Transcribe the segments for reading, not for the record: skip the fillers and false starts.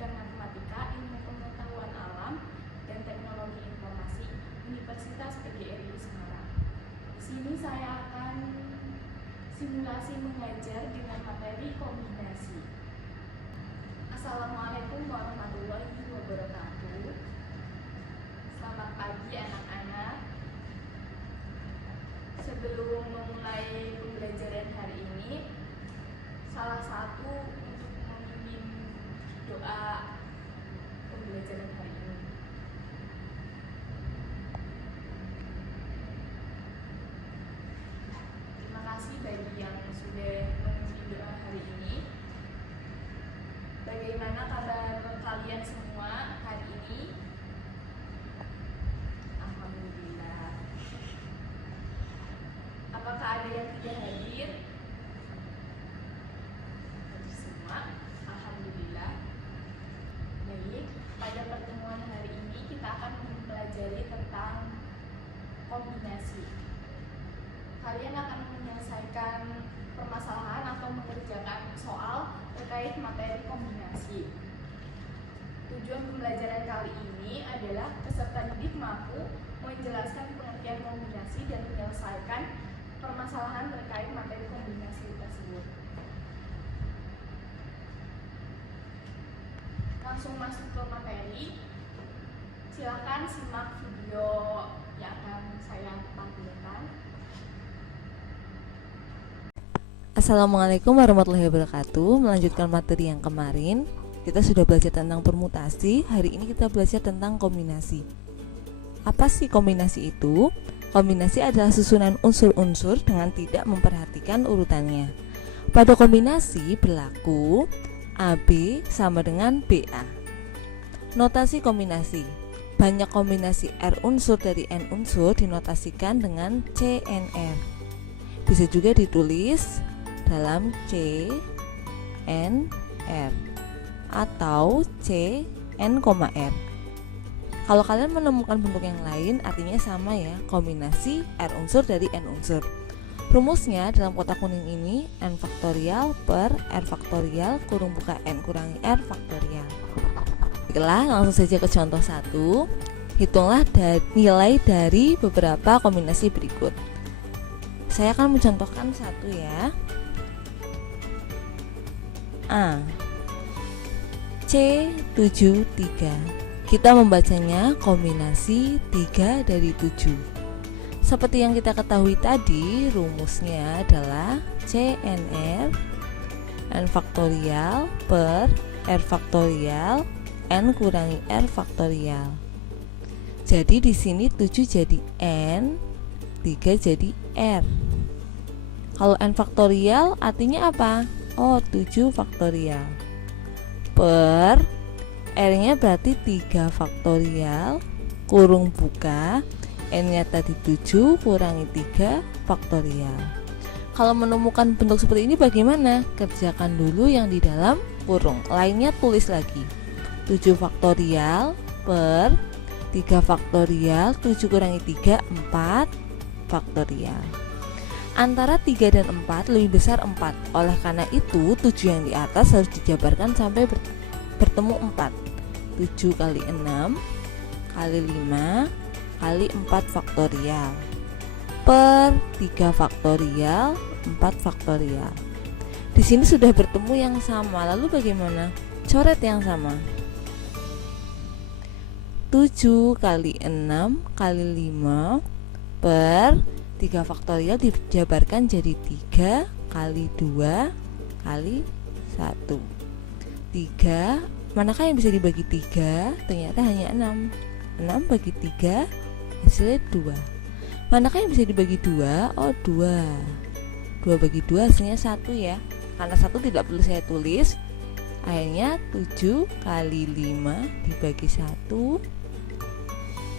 Pendidikan Matematika, Ilmu Pengetahuan Alam, dan Teknologi Informasi Universitas PGRI Semarang. Di sini saya akan simulasi mengajar dengan materi kombinasi. Assalamualaikum warahmatullahi wabarakatuh. Selamat pagi anak-anak. Sebelum memulai pembelajaran hari ini, salah satu untuk memimpin doa pembelajaran hari ini. Terima kasih bagi yang sudah memimpin doa hari ini. Bagaimana kabar kalian semua hari ini? Alhamdulillah. Apakah ada yang tidak hadir? Hadir semua. Alhamdulillah. Baik, pada pertemuan hari ini kita akan mempelajari tentang kombinasi. Kalian akan menyelesaikan permasalahan atau mengerjakan soal terkait materi kombinasi. Tujuan pembelajaran kali ini adalah peserta didik mampu menjelaskan pengertian kombinasi dan menyelesaikan permasalahan terkait materi kombinasi tersebut. Langsung masuk ke materi. Silakan simak video yang akan saya tampilkan. Assalamualaikum warahmatullahi wabarakatuh. Melanjutkan materi yang kemarin, kita sudah belajar tentang permutasi. Hari ini kita belajar tentang kombinasi. Apa sih kombinasi itu? Kombinasi adalah susunan unsur-unsur dengan tidak memperhatikan urutannya. Pada kombinasi berlaku AB sama dengan BA. Notasi kombinasi. Banyak kombinasi R unsur dari N unsur dinotasikan dengan CNR. Bisa juga ditulis dalam C, N, R atau C, N, R. Kalau kalian menemukan bentuk yang lain, artinya sama ya, kombinasi R unsur dari N unsur. Rumusnya dalam kotak kuning ini N faktorial per R faktorial kurung buka N kurangi R faktorial. Baiklah, langsung saja ke contoh 1. Hitunglah nilai dari beberapa kombinasi berikut. Saya akan mencontohkan satu ya. A, C73. Kita membacanya kombinasi 3 dari 7. Seperti yang kita ketahui tadi, rumusnya adalah CNR N faktorial per R faktorial N kurangi R faktorial. Jadi di sini 7 jadi N, 3 jadi R. Kalau N faktorial artinya apa? Oh, 7 faktorial per R-nya berarti 3 faktorial kurung buka N-nya tadi 7 kurangi 3 faktorial. Kalau menemukan bentuk seperti ini bagaimana? Kerjakan dulu yang di dalam kurung, lainnya tulis lagi. 7 faktorial per 3 faktorial, 7 kurangi 3, 4 faktorial. Antara 3 dan 4 lebih besar 4. Oleh karena itu 7 yang di atas harus dijabarkan sampai bertemu 4. 7 kali 6 kali 5 kali 4 faktorial per 3 faktorial 4 faktorial. Di sini sudah bertemu yang sama. Lalu bagaimana? Coret yang sama. 7 kali 6 kali 5 per 3 faktorial dijabarkan jadi 3 kali 2 kali 1. 3, manakah yang bisa dibagi 3? Ternyata hanya 6. 6 bagi 3 hasilnya 2. Manakah yang bisa dibagi 2? Oh, 2. 2 bagi 2 hasilnya 1 ya. Karena 1 tidak perlu saya tulis. Akhirnya 7 kali 5 dibagi 1,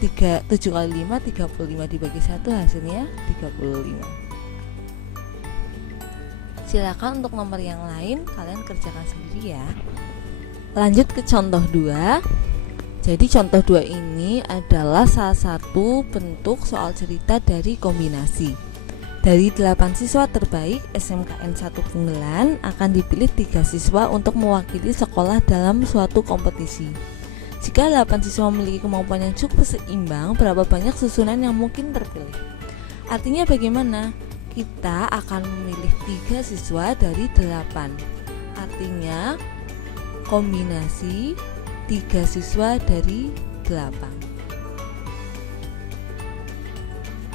7 kali 5 35 dibagi 1 hasilnya 35. Silakan untuk nomor yang lain kalian kerjakan sendiri ya. Lanjut ke contoh 2. Jadi contoh 2 ini adalah salah satu bentuk soal cerita dari kombinasi. Dari 8 siswa terbaik SMKN 1 Bungelan akan dipilih 3 siswa untuk mewakili sekolah dalam suatu kompetisi. Jika 8 siswa memiliki kemampuan yang cukup seimbang, berapa banyak susunan yang mungkin terpilih? Artinya bagaimana? Kita akan memilih 3 siswa dari 8. Artinya kombinasi 3 siswa dari 8.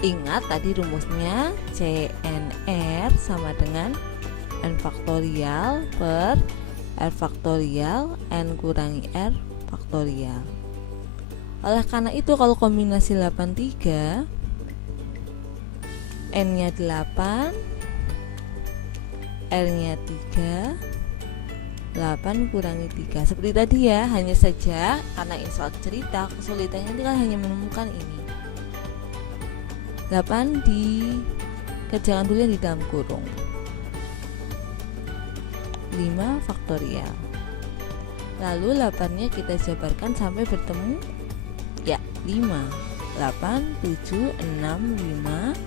Ingat tadi rumusnya, CNR sama dengan N faktorial per R faktorial N kurangi R faktorial. Oleh karena itu kalau kombinasi 83, N nya 8, R nya 3, 8 kurangi 3. Seperti tadi ya, hanya saja karena ini soal cerita, kesulitannya itu kan hanya menemukan ini. 8 dikerjakan dulu yang di dalam kurung. 5 faktorial. Lalu 8-nya kita jabarkan sampai bertemu ya 5. 8, 7, 6, 5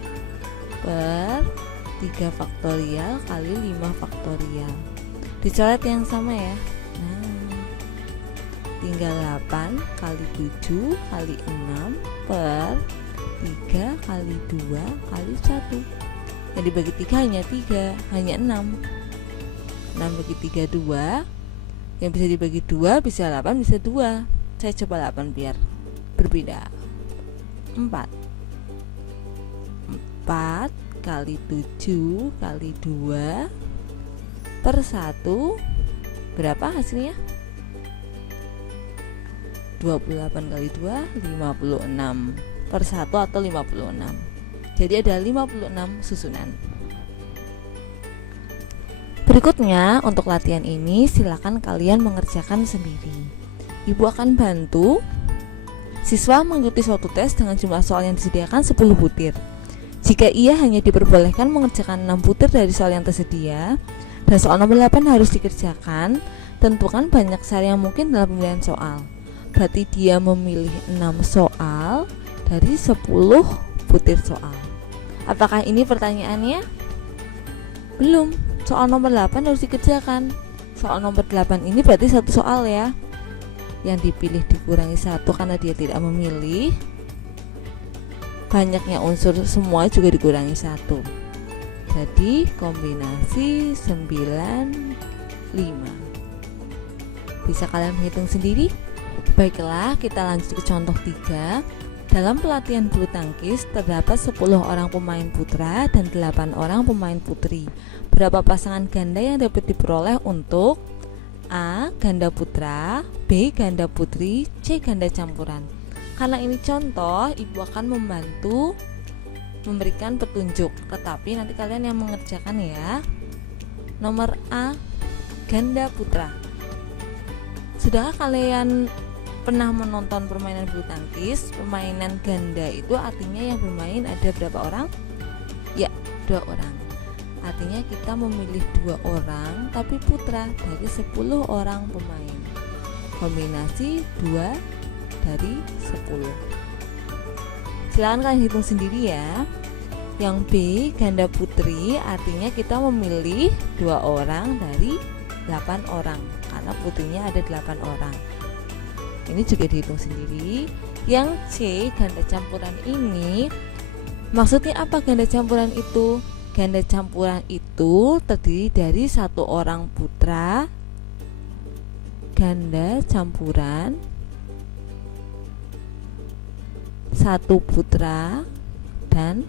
per 3 faktorial kali 5 faktorial. Dicoret yang sama ya. Nah, tinggal 8 kali 7 kali 6 per 3 kali 2 kali 1. Yang dibagi 3 hanya 3, hanya 6. 6 bagi 3 2. Yang bisa dibagi 2 bisa 8 bisa 2. Saya coba 8 biar berbeda. 4 kali 7 kali 2 per 1 berapa hasilnya? 28 kali 2 56 per 1 atau 56. Jadi ada 56 susunan. Berikutnya untuk latihan ini silakan kalian mengerjakan sendiri. Ibu akan bantu siswa mengikuti suatu tes dengan jumlah soal yang disediakan 10 butir. Jika ia hanya diperbolehkan mengerjakan 6 butir dari soal yang tersedia dan soal nomor 8 harus dikerjakan, tentukan banyak cara yang mungkin dalam pemilihan soal. Berarti dia memilih 6 soal dari 10 butir soal. Apakah ini pertanyaannya? Belum. Soal nomor 8 harus dikerjakan. Soal nomor 8 ini berarti 1 soal ya. Yang dipilih dikurangi 1 karena dia tidak memilih. Banyaknya unsur semua juga dikurangi 1. Jadi kombinasi 9, 5. Bisa kalian menghitung sendiri? Baiklah, kita lanjut ke contoh 3. Dalam pelatihan bulu tangkis terdapat 10 orang pemain putra dan 8 orang pemain putri. Berapa pasangan ganda yang dapat diperoleh untuk A. Ganda putra, B. Ganda putri, C. Ganda campuran. Karena ini contoh, ibu akan membantu memberikan petunjuk, tetapi nanti kalian yang mengerjakan ya. Nomor A, ganda putra. Sudahkah kalian pernah menonton permainan bulu tangkis? Permainan ganda itu artinya yang bermain ada berapa orang? Ya, 2 orang. Artinya kita memilih 2 orang tapi putra dari 10 orang pemain. Kombinasi 2 dari 10. Silakan kalian hitung sendiri ya. Yang B, ganda putri, artinya kita memilih 2 orang dari 8 orang karena putrinya ada 8 orang. Ini juga dihitung sendiri. Yang C, ganda campuran ini, maksudnya apa ganda campuran itu? Ganda campuran itu terdiri dari 1 orang putra, ganda campuran, 1 putra dan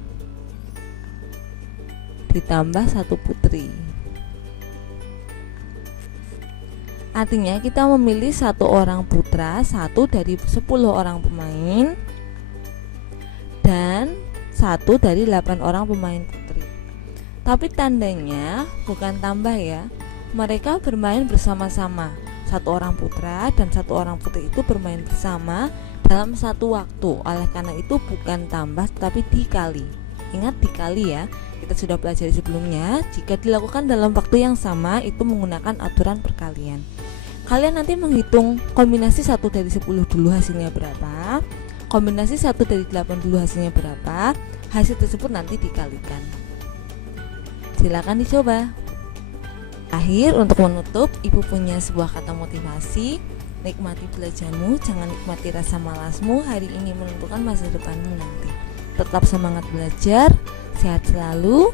ditambah 1 putri. Artinya kita memilih 1 orang putra, 1 dari 10 orang pemain dan 1 dari 8 orang pemain putri. Tapi tandanya bukan tambah ya. Mereka bermain bersama-sama. 1 orang putra dan 1 orang putri itu bermain bersama dalam satu waktu. Oleh karena itu bukan tambah tapi dikali. Ingat dikali ya. Kita sudah pelajari sebelumnya. Jika dilakukan dalam waktu yang sama itu menggunakan aturan perkalian. Kalian nanti menghitung kombinasi 1 dari 10 dulu hasilnya berapa, kombinasi 1 dari 8 dulu hasilnya berapa. Hasil tersebut nanti dikalikan. Silakan dicoba. Akhir, untuk menutup, Ibu punya sebuah kata motivasi. Nikmati belajarmu, jangan nikmati rasa malasmu. Hari ini menentukan masa depanmu nanti. Tetap semangat belajar, sehat selalu.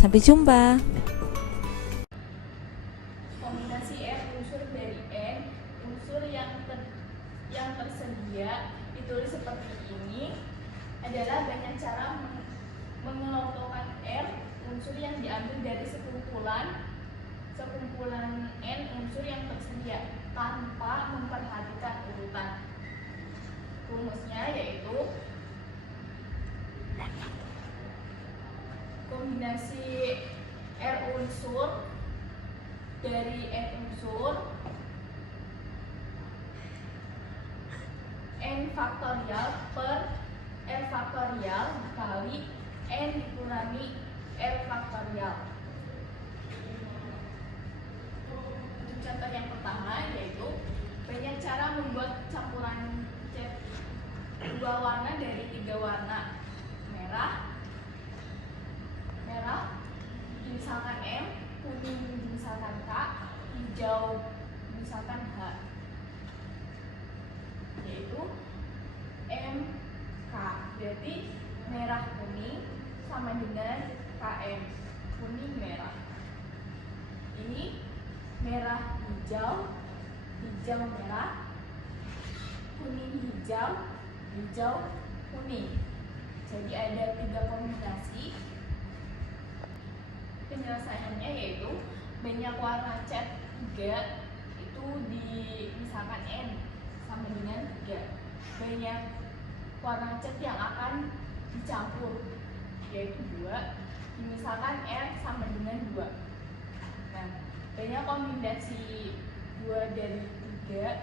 Sampai jumpa. Kombinasi R unsur dari N, unsur yang tersedia ditulis seperti ini adalah banyak cara mengelompokkan R unsur yang diambil dari sekumpulan N unsur yang tersedia tanpa memperhatikan urutan. Rumusnya yaitu kombinasi R unsur dari N unsur N faktorial per R faktorial dikali N dikurangi R faktorial. Untuk contoh yang pertama yaitu banyak cara membuat campuran cat 2 warna dari 3 warna. Merah misalkan M, kuning misalkan K, hijau misalkan H, yaitu MK. Berarti merah kuning sama dengan KM, kuning merah. Ini merah hijau, hijau merah, kuning hijau, hijau kuning. Jadi ada 3 kombinasi. Penjelasannya yaitu banyak warna cat 3 itu misalkan N sama dengan 3. Banyak warna cat yang akan dicampur yaitu 2, misalkan R sama dengan 2. Nah, banyak kombinasi 2 dari 3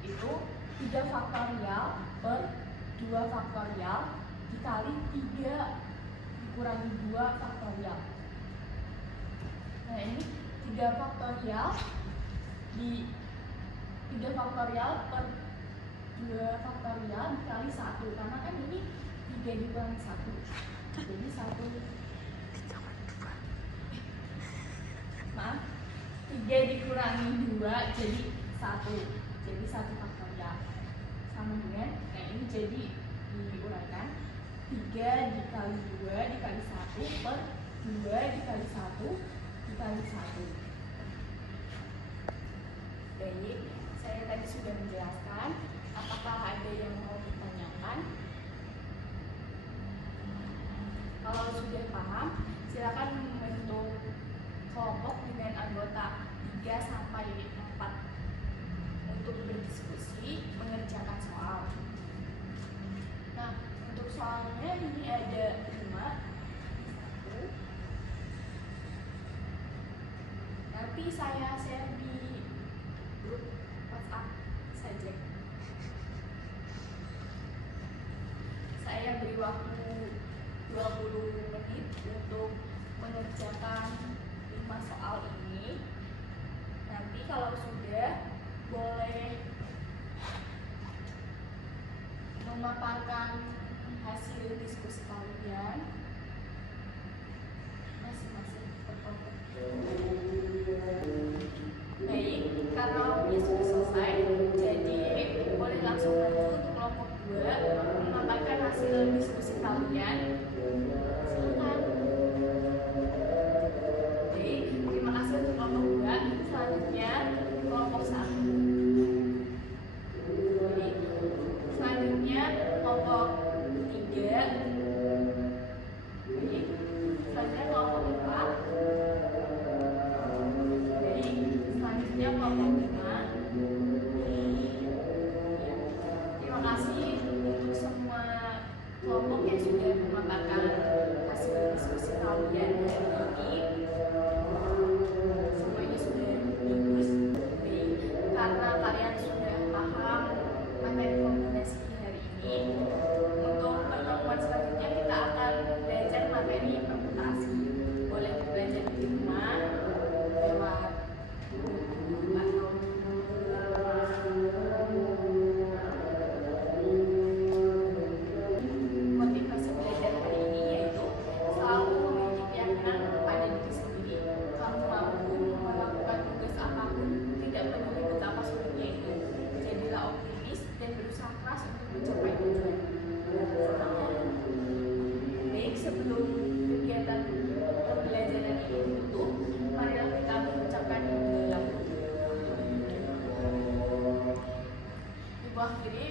itu 3 faktorial per 2 faktorial dikali 3 dikurangi 2 faktorial. Nah, ini 3 faktorial per 2 faktorial dikali 1, karena kan ini 3 dikurangi 1, jadi 1. Maaf, 3 dikurangi 2 jadi 1, jadi 1 faktorial sama dengan, nah ini jadi diuraikan 3 dikali 2 dikali 1 per 2 dikali 1 dikali 1. Baik, saya tadi sudah menjelaskan. Apakah ada yang mau ditanyakan? Kalau sudah paham, silakan membentuk kelompok dengan anggota 3 sampai 4 untuk berdiskusi mengerjakan soal. Nah, untuk soalnya ini ada 5. Nanti saya share di grup WhatsApp saja. Saya beri waktu 20 menit untuk mengerjakan 5 soal ini. Nanti kalau sudah, boleh memaparkan hasil diskusi kalian masing-masing berkelompok. Baik, karena waktunya sudah selesai, jadi boleh langsung maju untuk kelompok 2 memaparkan hasil diskusi kalian. Silakan. Baik, terima kasih untuk kelompok 2. Selanjutnya kelompok 1. Baik, selanjutnya kelompok 3. mengakhiri